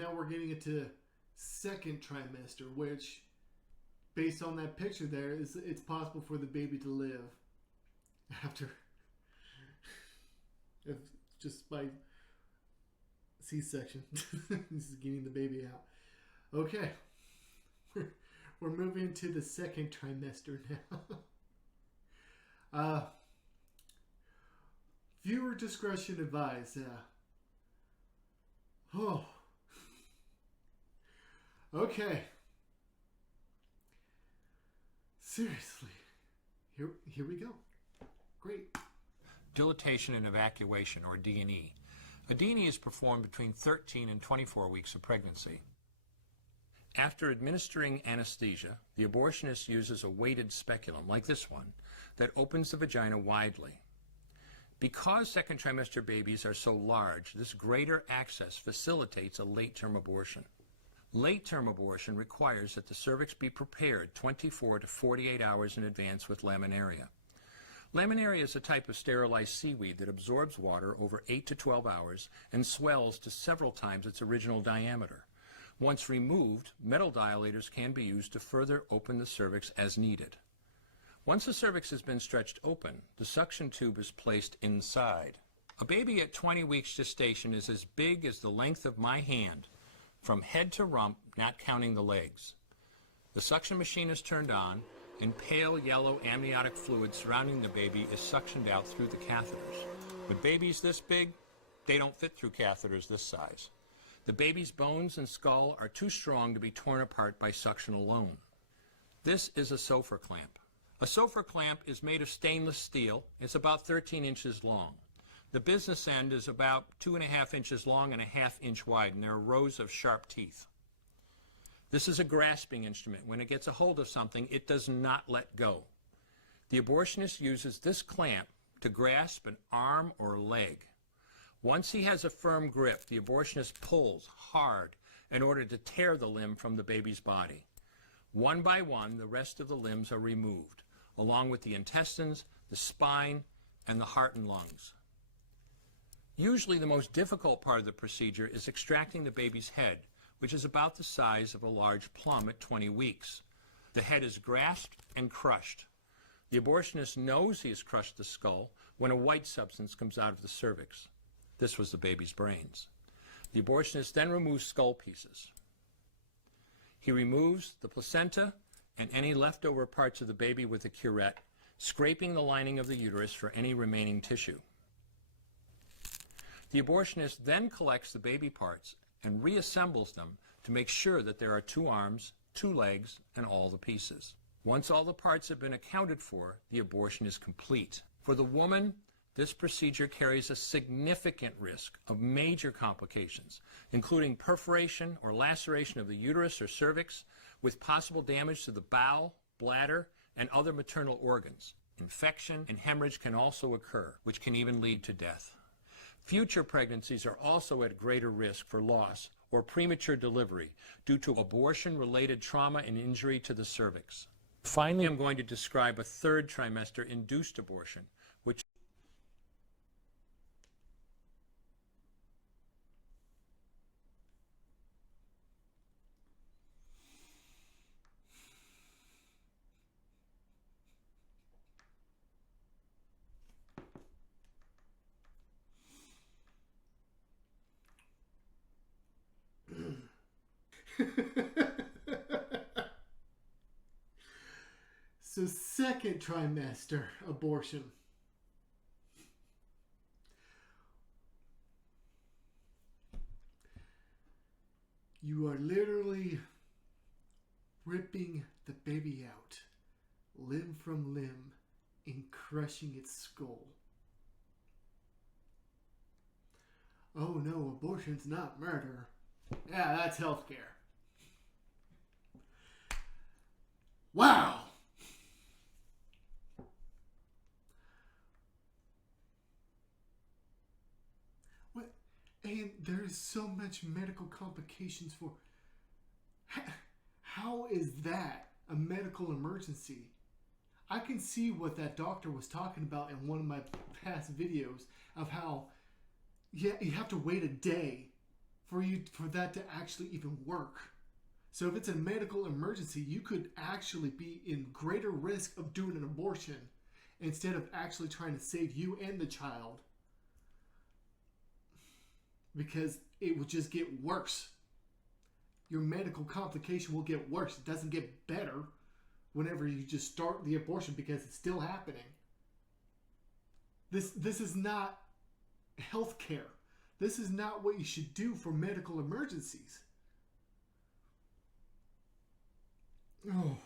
now we're getting into second trimester, which, based on that picture there, it's possible for the baby to live after just by C-section. This is getting the baby out. Okay, we're moving to the second trimester now. Viewer discretion advised. Oh. Okay. Seriously. Here we go. Great. Dilatation and evacuation, or D&E. A D&E is performed between 13 and 24 weeks of pregnancy. After administering anesthesia, the abortionist uses a weighted speculum, like this one, that opens the vagina widely. Because second trimester babies are so large, this greater access facilitates a late-term abortion. Late-term abortion requires that the cervix be prepared 24 to 48 hours in advance with laminaria. Laminaria is a type of sterilized seaweed that absorbs water over 8 to 12 hours and swells to several times its original diameter. Once removed, metal dilators can be used to further open the cervix as needed. Once the cervix has been stretched open, the suction tube is placed inside. A baby at 20 weeks gestation is as big as the length of my hand, from head to rump, not counting the legs. The suction machine is turned on, and pale yellow amniotic fluid surrounding the baby is suctioned out through the catheters. With babies this big, they don't fit through catheters this size. The baby's bones and skull are too strong to be torn apart by suction alone. This is a Sofer clamp. A Sofer clamp is made of stainless steel. It's about 13 inches long. The business end is about 2.5 inches long and 1/2 inch wide, and there are rows of sharp teeth. This is a grasping instrument. When it gets a hold of something, it does not let go. The abortionist uses this clamp to grasp an arm or leg. Once he has a firm grip, the abortionist pulls hard in order to tear the limb from the baby's body. One by one, the rest of the limbs are removed, along with the intestines, the spine, and the heart and lungs. Usually the most difficult part of the procedure is extracting the baby's head, which is about the size of a large plum at 20 weeks. The head is grasped and crushed. The abortionist knows he has crushed the skull when a white substance comes out of the cervix. This was the baby's brains. The abortionist then removes skull pieces. He removes the placenta and any leftover parts of the baby with a curette, scraping the lining of the uterus for any remaining tissue. The abortionist then collects the baby parts and reassembles them to make sure that there are 2 arms, 2 legs, and all the pieces. Once all the parts have been accounted for, the abortion is complete. For the woman, this procedure carries a significant risk of major complications, including perforation or laceration of the uterus or cervix, with possible damage to the bowel, bladder, and other maternal organs. Infection and hemorrhage can also occur, which can even lead to death. Future pregnancies are also at greater risk for loss or premature delivery due to abortion-related trauma and injury to the cervix. Finally, I'm going to describe a third trimester induced abortion, which So second trimester abortion. You are literally ripping the baby out, limb from limb, and crushing its skull. Oh no, abortion's not murder. Yeah, that's healthcare. Wow! What? And there's so much medical complications for... How is that a medical emergency? I can see what that doctor was talking about in one of my past videos of how you have to wait a day for that to actually even work. So if it's a medical emergency, you could actually be in greater risk of doing an abortion instead of actually trying to save you and the child, because it will just get worse. Your medical complication will get worse. It doesn't get better whenever you just start the abortion because it's still happening. This is not healthcare. This is not what you should do for medical emergencies. Oh.